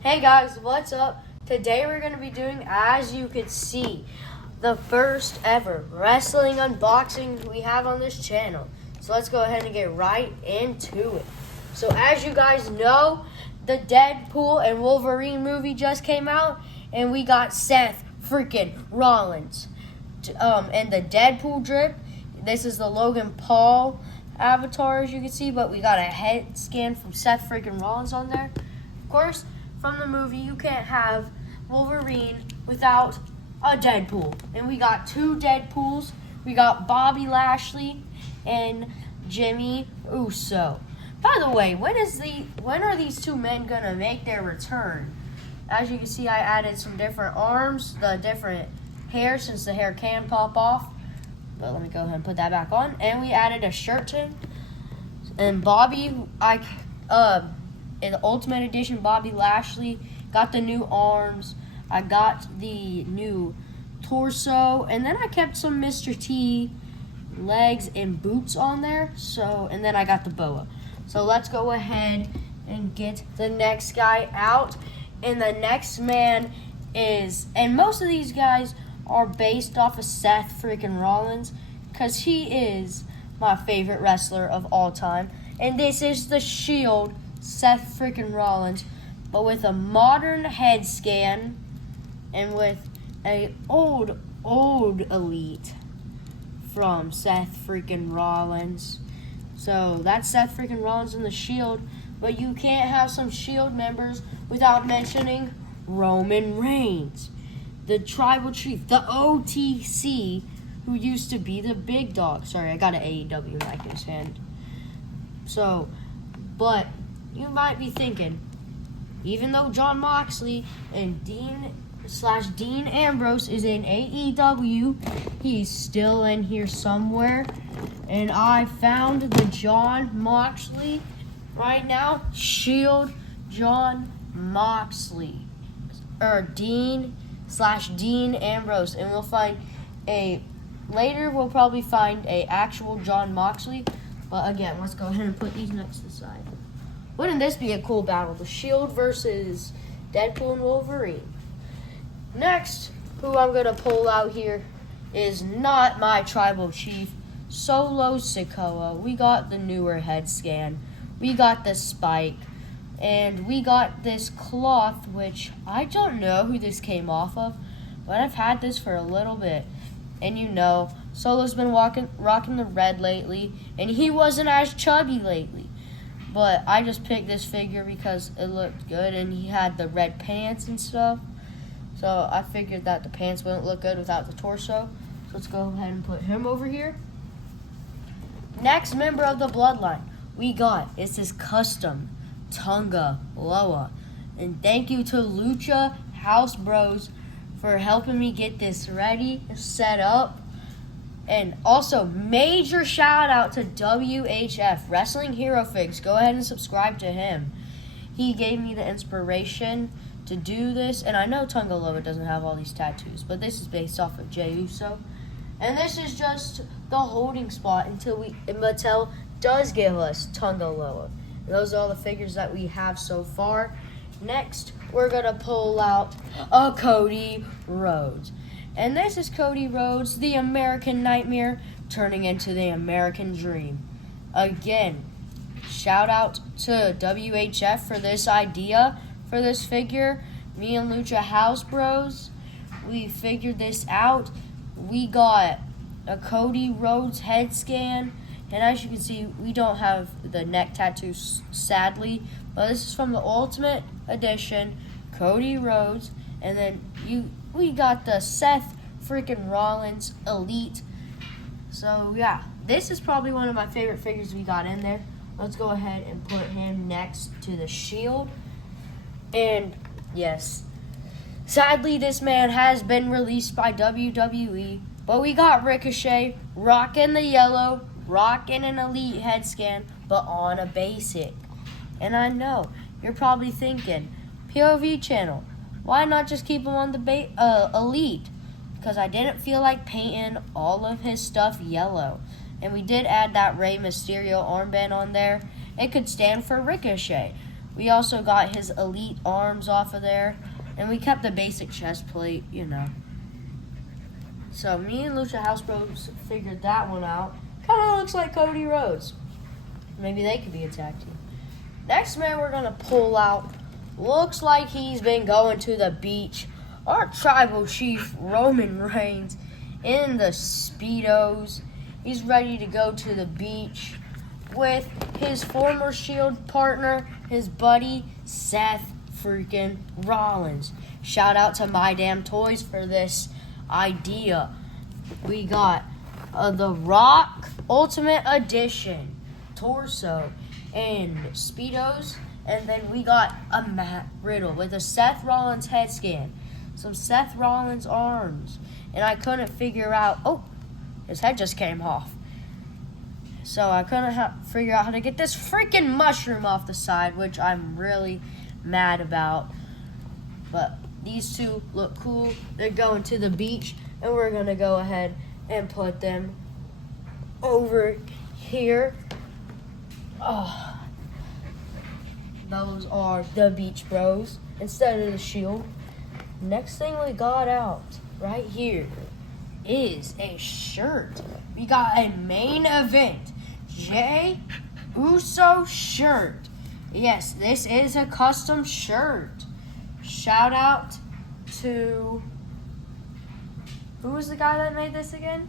Hey guys, what's up? Today we're going to be doing, as you can see, the first ever wrestling unboxing we have on this channel. So let's go ahead and get right into it. So as you guys know, the Deadpool and Wolverine movie just came out, and we got Seth freaking Rollins. And the Deadpool drip, this is the Logan Paul avatar, as you can see, but we got a head scan from Seth freaking Rollins on there. Of course, from the movie, you can't have Wolverine without a Deadpool. And we got two Deadpools. We got Bobby Lashley and Jimmy Uso. By the way, when are these two men gonna make their return? As you can see, I added some different arms, the different hair, since the hair can pop off. But let me go ahead and put that back on. And we added a shirt to him. And Bobby, in the Ultimate Edition, Bobby Lashley got the new arms. I got the new torso, and then I kept some Mr. T legs and boots on there. And then I got the boa. So let's go ahead and get the next guy out. And the next man is, and most of these guys are based off of Seth freaking Rollins, because he is my favorite wrestler of all time. And this is the Shield, Seth freaking Rollins, but with a modern head scan and with a old elite from Seth freaking Rollins. So that's Seth freaking Rollins in the Shield, but you can't have some Shield members without mentioning Roman Reigns, the Tribal Chief, the OTC, who used to be the big dog. Sorry, I got an AEW mic in his hand. But you might be thinking, even though Jon Moxley and Dean Ambrose is in AEW, he's still in here somewhere. And I found the Jon Moxley right now. Shield Jon Moxley. Or Dean Ambrose. And we'll probably find a actual Jon Moxley. But again, let's go ahead and put these next to the side. Wouldn't this be a cool battle? The Shield versus Deadpool and Wolverine. Next, who I'm going to pull out here is not my Tribal Chief, Solo Sikoa. We got the newer head scan. We got the spike. And we got this cloth, which I don't know who this came off of, but I've had this for a little bit. And you know, Solo's been rocking the red lately, and he wasn't as chubby lately. But I just picked this figure because it looked good, and he had the red pants and stuff. So I figured that the pants wouldn't look good without the torso. So let's go ahead and put him over here. Next member of the Bloodline we got is this custom Tonga Loa. And thank you to Lucha House Bros for helping me get this ready, set up. And also, major shout out to WHF, Wrestling Hero Figs. Go ahead and subscribe to him. He gave me the inspiration to do this. And I know Tonga Loa doesn't have all these tattoos, but this is based off of Jey Uso. And this is just the holding spot until Mattel does give us Tonga Loa. And those are all the figures that we have so far. Next, we're going to pull out a Cody Rhodes. And this is Cody Rhodes, the American Nightmare, turning into the American Dream. Again, shout out to WHF for this idea for this figure. Me and Lucha House Bros, we figured this out. We got a Cody Rhodes head scan. And as you can see, we don't have the neck tattoo, sadly. But this is from the Ultimate Edition, Cody Rhodes. And then we got the Seth freaking Rollins Elite. So yeah, this is probably one of my favorite figures we got in there. Let's go ahead and put him next to the Shield. And yes, sadly this man has been released by WWE. But we got Ricochet rocking the yellow, rocking an Elite head scan, but on a basic. And I know, you're probably thinking, POV channel, why not just keep him on the Elite? Because I didn't feel like painting all of his stuff yellow. And we did add that Rey Mysterio armband on there. It could stand for Ricochet. We also got his elite arms off of there. And we kept the basic chest plate, you know. So me and Lucha House Bros figured that one out. Kind of looks like Cody Rhodes. Maybe they could be a tag team. Next man we're going to pull out. Looks like he's been going to the beach. Our tribal chief, Roman Reigns, in the Speedos. He's ready to go to the beach with his former Shield partner, his buddy, Seth freaking Rollins. Shout out to My Damn Toys for this idea. We got the Rock Ultimate Edition torso and Speedos, and then we got a Matt Riddle with a Seth Rollins head scan, some Seth Rollins arms, and I couldn't figure out, oh, his head just came off. So I couldn't figure out how to get this freaking mushroom off the side, which I'm really mad about. But these two look cool. They're going to the beach, and we're going to go ahead and put them over here. Oh, those are the Beach Bros instead of the Shield. Next thing we got out right here is a shirt. We got a main event Jey Uso shirt. Yes, this is a custom shirt. Shout out to, who was the guy that made this again?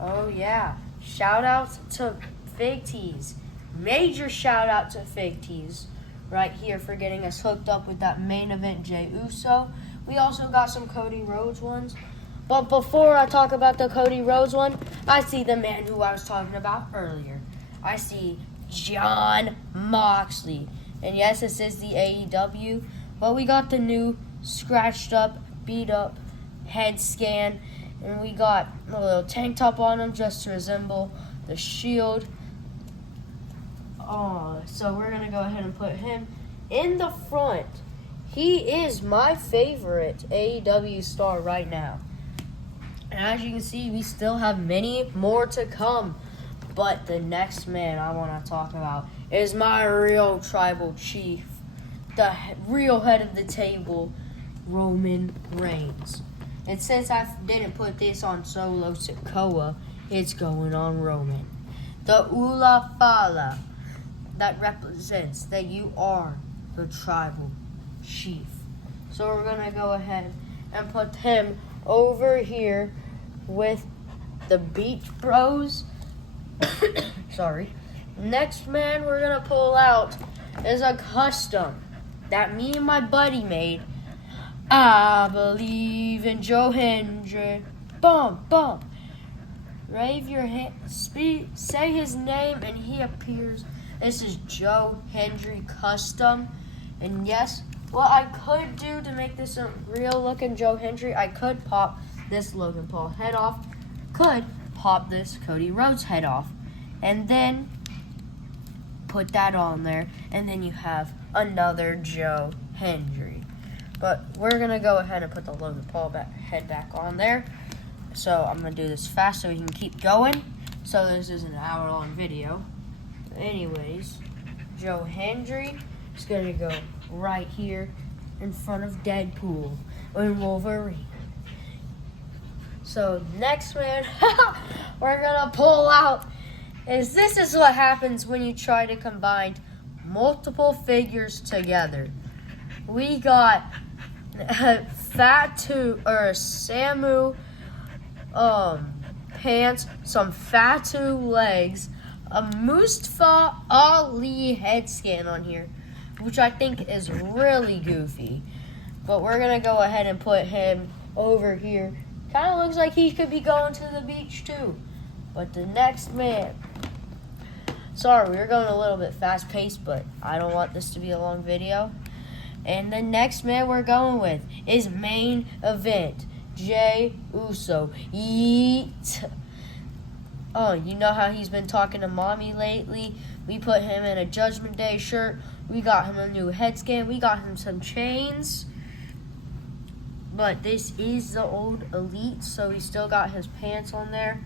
Oh yeah, shout out to Fake Tees. Major shout out to Fake Tees right here for getting us hooked up with that main event Jey Uso. We also got some Cody Rhodes ones. But before I talk about the Cody Rhodes one, I see the man who I was talking about earlier. I see Jon Moxley. And yes, this is the AEW, but we got the new scratched up, beat up head scan. And we got a little tank top on him just to resemble the Shield. Oh, so we're going to go ahead and put him in the front. He is my favorite AEW star right now. And as you can see, we still have many more to come. But the next man I want to talk about is my real tribal chief, the real head of the table, Roman Reigns. And since I didn't put this on Solo Sikoa, it's going on Roman. The Ula Fala that represents that you are the tribal chief. So we're going to go ahead and put him over here with the Beach Bros. Sorry. Next man we're going to pull out is a custom that me and my buddy made. I believe in Joe Hendry. Bump, bump. Wave your hand. Say his name and he appears. This is Joe Hendry custom. And yes, what I could do to make this a real looking Joe Hendry, I could pop this Logan Paul head off. Could pop this Cody Rhodes head off. And then put that on there. And then you have another Joe Hendry. But we're going to go ahead and put the Logan Paul head back on there. So I'm going to do this fast so we can keep going. So this is an hour-long video. Anyways, Joe Hendry is going to go right here in front of Deadpool and Wolverine. So next man we're going to pull out is this is what happens when you try to combine multiple figures together. We got Samu pants, some Fatu legs, a Mustafa Ali head scan on here, which I think is really goofy. But we're going to go ahead and put him over here. Kind of looks like he could be going to the beach too. But the next man, sorry, we're going a little bit fast paced, but I don't want this to be a long video. And the next man we're going with is main event Jey Uso. Yeet. Oh, you know how he's been talking to mommy lately? We put him in a Judgment Day shirt. We got him a new head scan. We got him some chains. But this is the old Elite, so he still got his pants on there.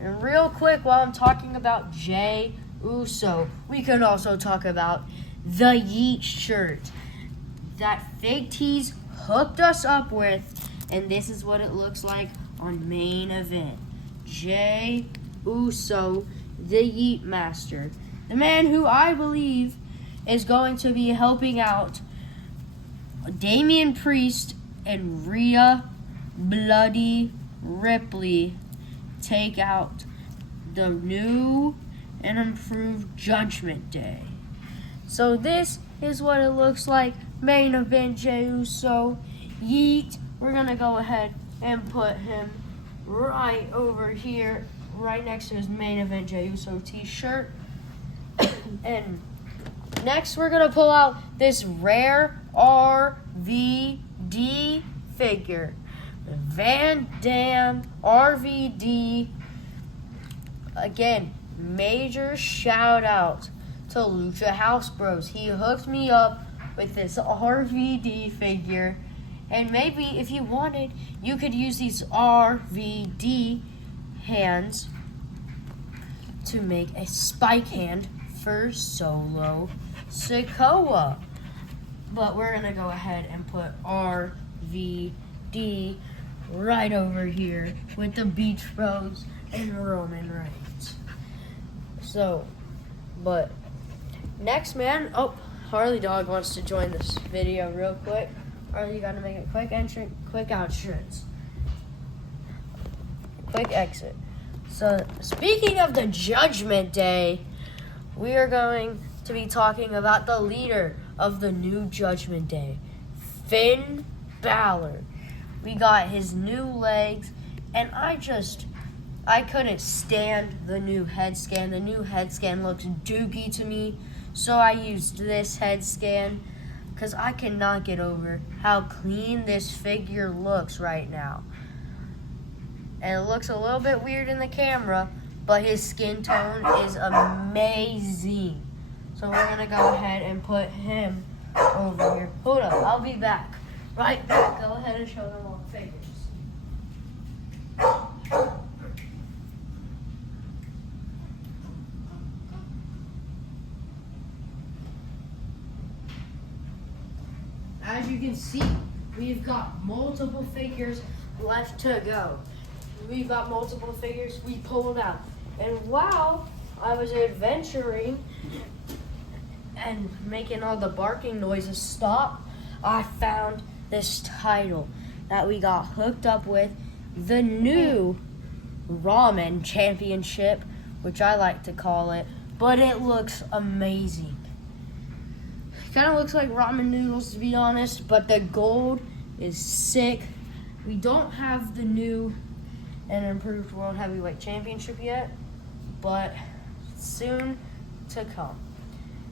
And real quick, while I'm talking about Jey Uso. We can also talk about the Yeet shirt that Fake Tees hooked us up with, and this is what it looks like on Main Event. Jey Uso, the Yeet Master, the man who I believe is going to be helping out Damian Priest and Rhea Bloody Ripley take out the new and improved Judgment Day. So this is what it looks like. Main Event, Jey Uso, Yeet. We're going to go ahead and put him right over here, right next to his Main Event Jey Uso t-shirt. And next we're going to pull out this rare RVD figure. Van Dam RVD. Again, major shout out to Lucha House Bros. He hooked me up with this RVD figure. And maybe if you wanted, you could use these RVD hands to make a spike hand for Solo Sikoa. But we're going to go ahead and put RVD right over here with the Beach Bros and Roman Reigns. So, but next, man. Oh, Harley Dog wants to join this video real quick. Harley, you got to make a quick entrance, quick entrance, quick exit. So, speaking of the Judgment Day, we are going to be talking about the leader of the new Judgment Day, Finn Balor. We got his new legs, and I couldn't stand the new head scan. The new head scan looks dookie to me, so I used this head scan because I cannot get over how clean this figure looks right now. And it looks a little bit weird in the camera, but his skin tone is amazing. So we're going to go ahead and put him over here. Hold up, I'll be back. Right back. Go ahead and show them all the figures. As you can see, we've got multiple figures left to go. We've got multiple figures we pulled out. And while I was adventuring and making all the barking noises stop, I found this title that we got hooked up with, the new Ramen Championship, which I like to call it, but it looks amazing. Kind of looks like ramen noodles, to be honest, but the gold is sick. We don't have the new and improved World Heavyweight Championship yet, but soon to come.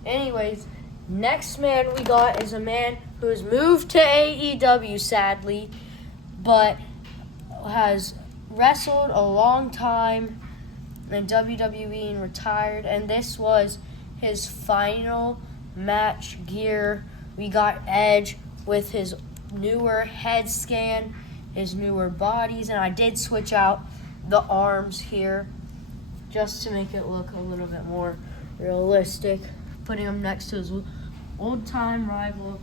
Anyways, next man we got is a man who has moved to AEW, sadly, but has wrestled a long time in WWE and retired, and this was his final match gear. We got Edge with his newer head scan, his newer bodies, and I did switch out the arms here just to make it look a little bit more realistic, putting him next to his old-time rival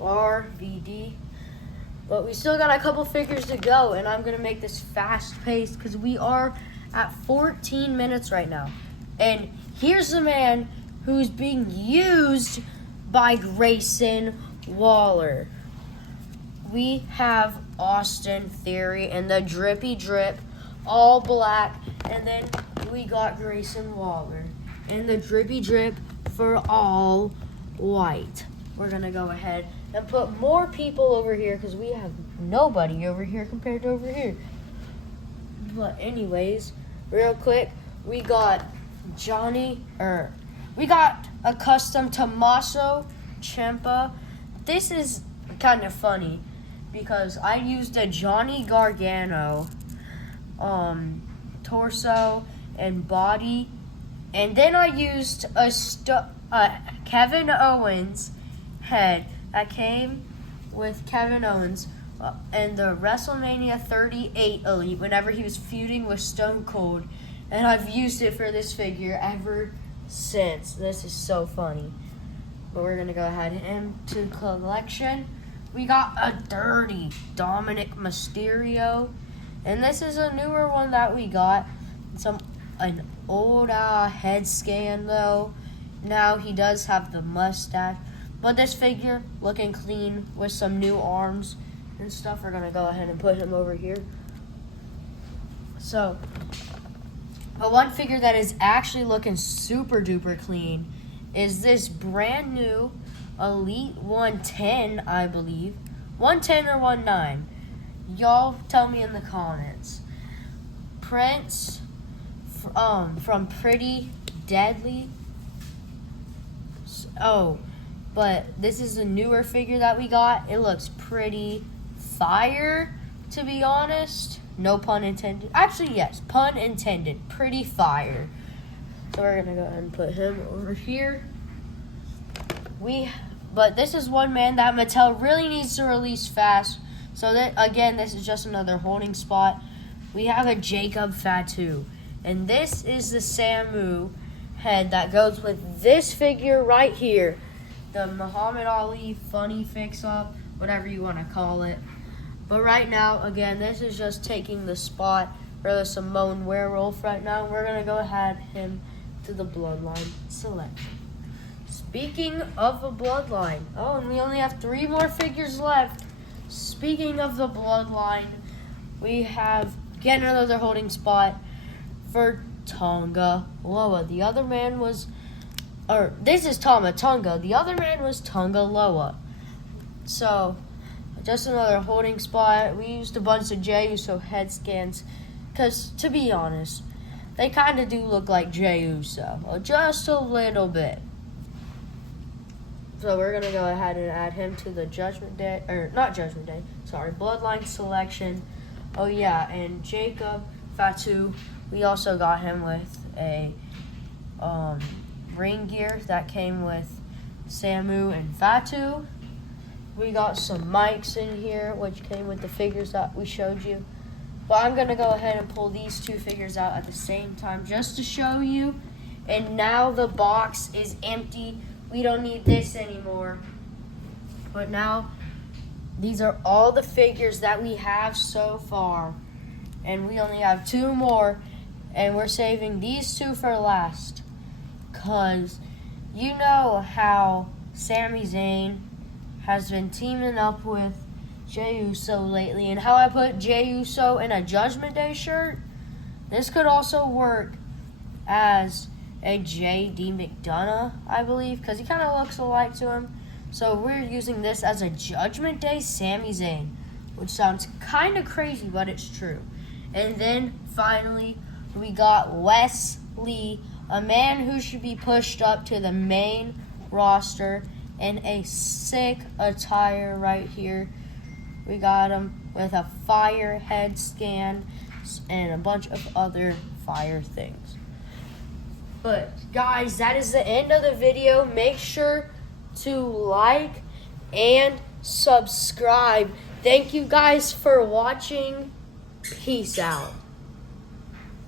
RVD. But we still got a couple figures to go, and I'm going to make this fast-paced because we are at 14 minutes right now. And here's the man who's being used by Grayson Waller. We have Austin Theory in the drippy drip, all black, and then we got Grayson Waller in the drippy drip for all white. We're going to go ahead and put more people over here because we have nobody over here compared to over here. But anyways, real quick, we got we got a custom Tommaso Ciampa. This is kind of funny because I used a Johnny Gargano torso and body, and then I used a Kevin Owens head that came with Kevin Owens and the WrestleMania 38 Elite whenever he was feuding with Stone Cold. And I've used it for this figure ever since. This is so funny. But we're going to go ahead into collection. We got a dirty Dominic Mysterio. And this is a newer one that we got. An old head scan, though. Now he does have the mustache. But this figure, looking clean with some new arms and stuff. We're going to go ahead and put him over here. So, but one figure that is actually looking super duper clean is this brand new Elite 110, I believe. 110 or 19. Y'all tell me in the comments. Prince from Pretty Deadly. Oh, but this is a newer figure that we got. It looks pretty fire, to be honest. No pun intended. Actually, yes, pun intended. Pretty fire. So we're going to go ahead and put him over here. But this is one man that Mattel really needs to release fast. So that, again, this is just another holding spot. We have a Jacob Fatu. And this is the Samu head that goes with this figure right here. The Muhammad Ali funny fix-up, whatever you want to call it. But right now, again, this is just taking the spot for the Samoan Werewolf right now. We're going to go ahead him to the Bloodline selection. Speaking of the Bloodline, oh, and we only have 3 more figures left. Speaking of the Bloodline, we have, again, another holding spot for Tonga Loa. The other man was, this is Tama Tonga. The other man was Tonga Loa. So, just another holding spot. We used a bunch of Jey Uso head scans because, to be honest, they kind of do look like Jey Uso. Just a little bit. So we're going to go ahead and add him to the Bloodline selection. Oh yeah, and Jacob Fatu, we also got him with a ring gear that came with Samu and Fatu. We got some mics in here, which came with the figures that we showed you. But I'm going to go ahead and pull these 2 figures out at the same time just to show you. And now the box is empty. We don't need this anymore. But now, these are all the figures that we have so far. And we only have 2 more. And we're saving these 2 for last. Because you know how Sami Zayn has been teaming up with Jey Uso lately, and how I put Jey Uso in a Judgment Day shirt. This could also work as a J.D. McDonough, I believe, because he kind of looks alike to him. So we're using this as a Judgment Day Sami Zayn, which sounds kind of crazy, but it's true. And then finally, we got Wes Lee, a man who should be pushed up to the main roster. In a sick attire right here. We got him with a fire head scan and a bunch of other fire things. But guys, that is the end of the video. Make sure to like and subscribe. Thank you guys for watching. Peace out.